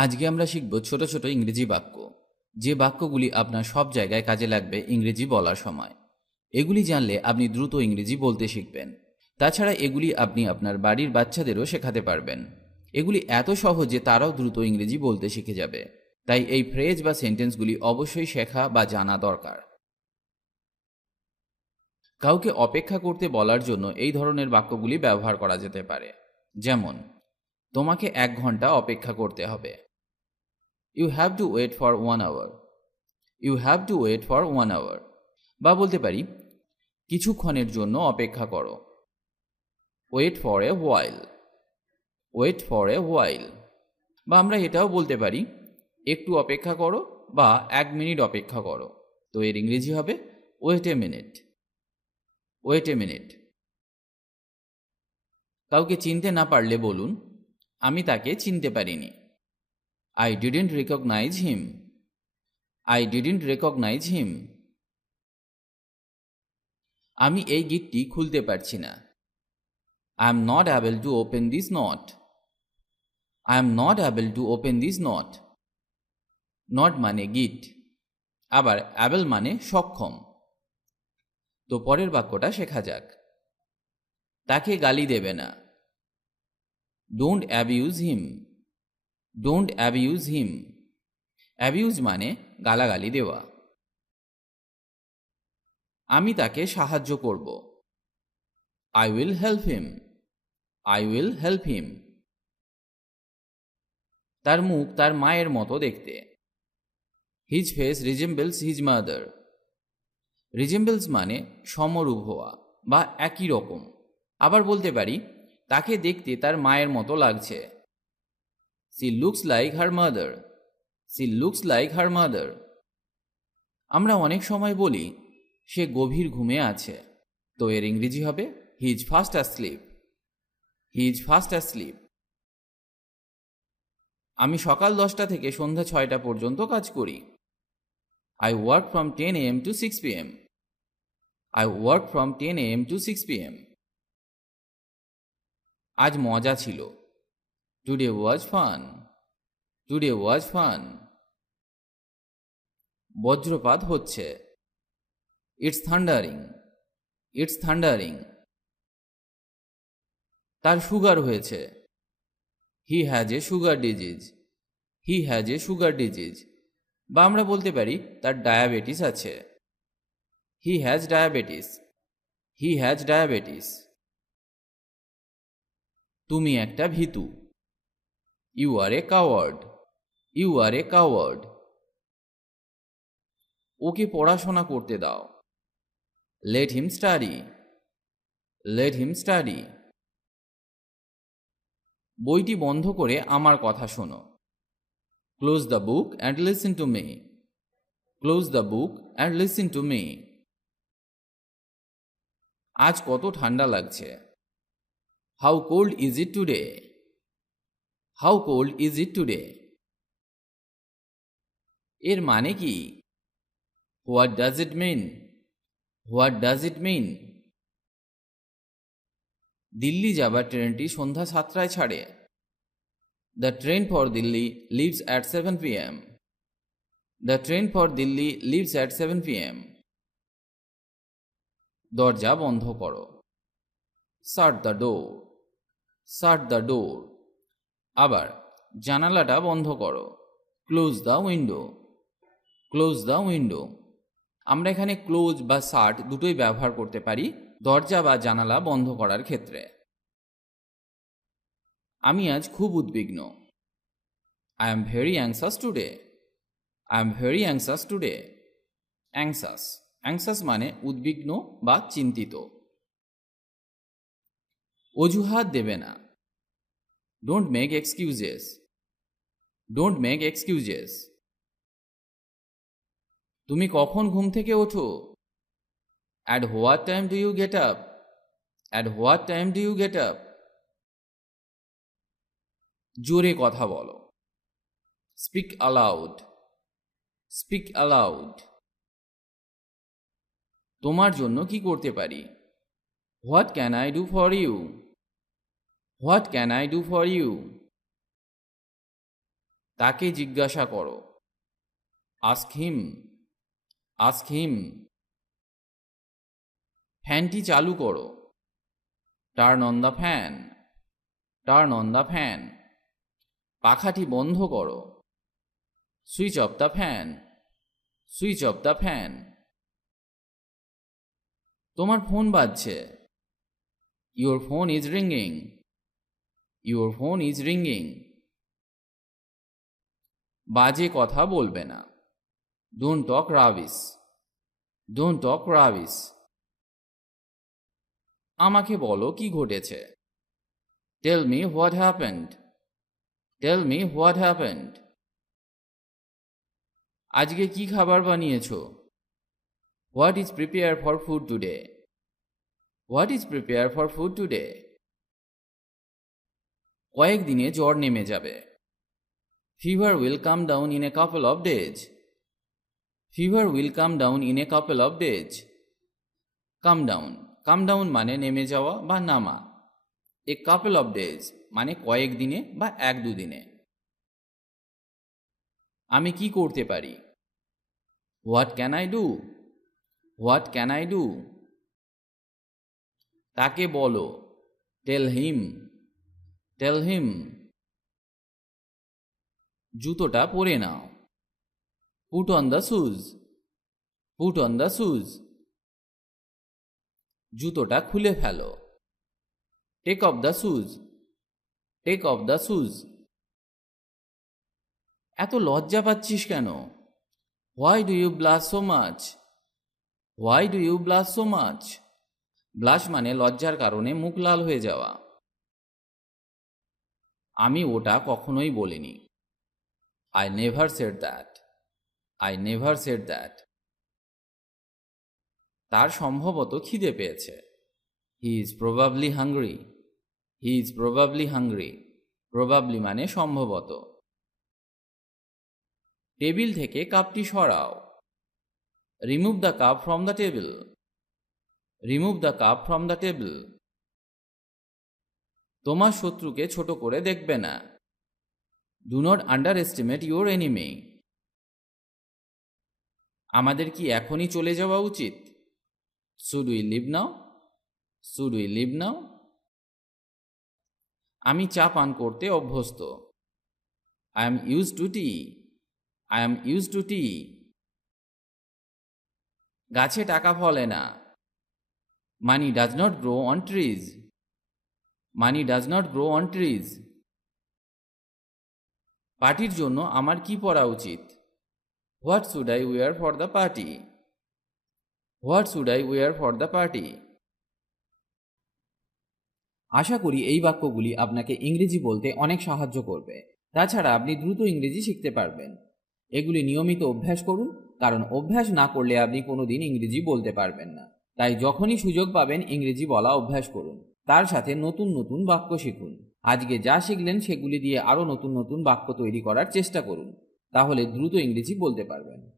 আজকে আমরা শিখব ছোট ছোট ইংরেজি বাক্য। যে বাক্যগুলি আপনার সব জায়গায় কাজে লাগবে ইংরেজি বলার সময়। এগুলি জানলে আপনি দ্রুত ইংরেজি বলতে শিখবেন। তাছাড়া এগুলি আপনি আপনার বাড়ির বাচ্চাদেরও শেখাতে পারবেন। এগুলি এত সহজ যে তারাও দ্রুত ইংরেজি বলতে শিখে যাবে। তাই এই ফ্রেজ বা সেন্টেন্সগুলি অবশ্যই শেখা বা জানা দরকার। কাউকে অপেক্ষা করতে বলার জন্য এই ধরনের বাক্যগুলি ব্যবহার করা যেতে পারে। যেমন, তোমাকে এক ঘণ্টা অপেক্ষা করতে হবে। You have to wait for one hour you have to wait for one hour বা বলতে পারি, কিছুক্ষণের জন্য অপেক্ষা করো। Wait for a while wait for a while বা আমরা এটাও বলতে পারি, একটু অপেক্ষা করো বা এক মিনিট অপেক্ষা করো। তো এর ইংরেজি হবে wait a minute wait a minute কাউকে চিনতে না পারলে বলুন, আমি তাকে চিনতে পারিনি। I didn't recognise him I didn't recognise him আমি এই গিটটি খুলতে পারছি না। I am not able to open this knot I am not able to open this knot knot মানে গিট। আবার অ্যাবল মানে সক্ষম। তো পরের বাক্যটা শেখা যাক। তাকে গালি দেবে না। Don't abuse him don't abuse him abuse মানে গালাগালি দেওয়া। আমি তাকে সাহায্য করব। I will help him I will help him তার মুখ তার মায়ের মতো দেখতে। His face resembles his mother resembles মানে সমরূপ হওয়া বা একই রকম। আবার বলতে পারি, তাকে দেখতে তার মায়ের মতো লাগছে। She looks like her mother she looks like her mother আমরা অনেক সময় বলি, সে গভীর ঘুমে আছে। তো এর ইংরেজি হবে his fast sleep his fast sleep আমি সকাল দশটা থেকে সন্ধ্যা ছয়টা পর্যন্ত কাজ করি। I work from ten AM to six P M I work from ten AM to six P M আজ মজা ছিল। Today was fun today was fun বজ্রপাত হচ্ছে। ইটস থান্ডারিং ইটস থান্ডারিং তার সুগার হয়েছে। He has a sugar disease he has a sugar disease বা আমরা বলতে পারি, তার ডায়াবেটিস আছে। He has diabetes he has diabetes তুমি একটা ভীতু। You are a coward you are a coward ওকে পড়াশোনা করতে দাও। Let him study let him study বইটি বন্ধ করে আমার কথা শোনো। Close the book and listen to me close the book and listen to me আজ কত ঠান্ডা লাগছে। How cold is it today how cold is it today এর মানে কি? What does it mean what does it mean Delhi যাবার ট্রেনটি সন্ধ্যা সাতটায় ছাড়ে। The train for Delhi leaves at seven PM the train for Delhi leaves at seven P M দরজা বন্ধ করো। Shut the door shut the door আবার জানালাটা বন্ধ করো। Close the window close the window আমরা এখানে ক্লোজ বা শার্ট দুটোই ব্যবহার করতে পারি দরজা বা জানালা বন্ধ করার ক্ষেত্রে। আমি আজ খুব উদ্বিগ্ন। I am very anxious today I am very anxious today anxious anxious মানে উদ্বিগ্ন বা চিন্তিত। অজুহাত দেবে না। Don't make excuses don't make excuses তুমি কখন ঘুম থেকে ওঠো? At what time do you get up at what time do you get up জোরে কথা বলো। স্পিক অ্যালাউড স্পিক অ্যালাউড তোমার জন্য কি করতে পারি? What can I do for you what can I do for you তাকে জিজ্ঞাসা করো। আস্ক হিম আস্ক হিম ফ্যানটি চালু করো। Turn on the fan turn on the fan পাখাটি বন্ধ করো। Switch off the fan switch off the fan তোমার phone বাজছে। Your phone is ringing your phone is ringing বাজে কথা বলবে না। ডোন্ট টক রাবিস ডোন্ট টক রাবিস আমাকে বলো কি ঘটেছে। Tell me what happened tell me what happened আজকে কি খাবার বানিয়েছো? What is prepare for food today what is prepare for food today কয়েকদিনে জ্বর নেমে যাবে। Fever will come down in a couple of days fever will come down in a couple of days come down come down মানে নেমে যাওয়া বা নামা। এ couple of days মানে কয়েক দিনে বা এক দুদিনে আমি কি করতে পারি? What can I do what can I do তাকে বলো। টেল হিম টেল হিম জুতোটা পরে নাও। Put on the shoes put on the shoes জুতোটা খুলে ফেলো। Take off the shoes take off the shoes এত লজ্জা পাচ্ছিস কেন? Why do you blush so much why do you blush so much blush মানে লজ্জার কারণে মুখ লাল হয়ে যাওয়া। আমি ওটা কখনোই বলিনি। I never said that I never said that তার সম্ভবত খিদে পেয়েছে। He is probably hungry he is probably hungry probably মানে সম্ভবত। টেবিল থেকে কাপটি সরাও। Remove the cup from the table remove the cup from the table তোমার শত্রুকে ছোট করে দেখবে না। Do not underestimate your enemy আমাদের কি এখনই চলে যাওয়া উচিত? Should we leave now should we leave now আমি চা পান করতে অভ্যস্ত। I am use to tea I am use to tea গাছে টাকা ফলে না। Money does not grow on trees money does not grow on trees পার্টির জন্য আমার কি পরা উচিত? What should I wear for the party what should I wear for the party আশা করি এই বাক্যগুলি আপনাকে ইংরেজি বলতে অনেক সাহায্য করবে। তাছাড়া আপনি দ্রুত ইংরেজি শিখতে পারবেন। এগুলি নিয়মিত অভ্যাস করুন, কারণ অভ্যাস না করলে আপনি কোনোদিন ইংরেজি বলতে পারবেন না। তাই যখনই সুযোগ পাবেন ইংরেজি বলা অভ্যাস করুন। তার সাথে নতুন নতুন বাক্য শিখুন। আজকে যা শিখলেন সেগুলি দিয়ে আরও নতুন নতুন বাক্য তৈরি করার চেষ্টা করুন। তাহলে দ্রুত ইংরেজি বলতে পারবেন।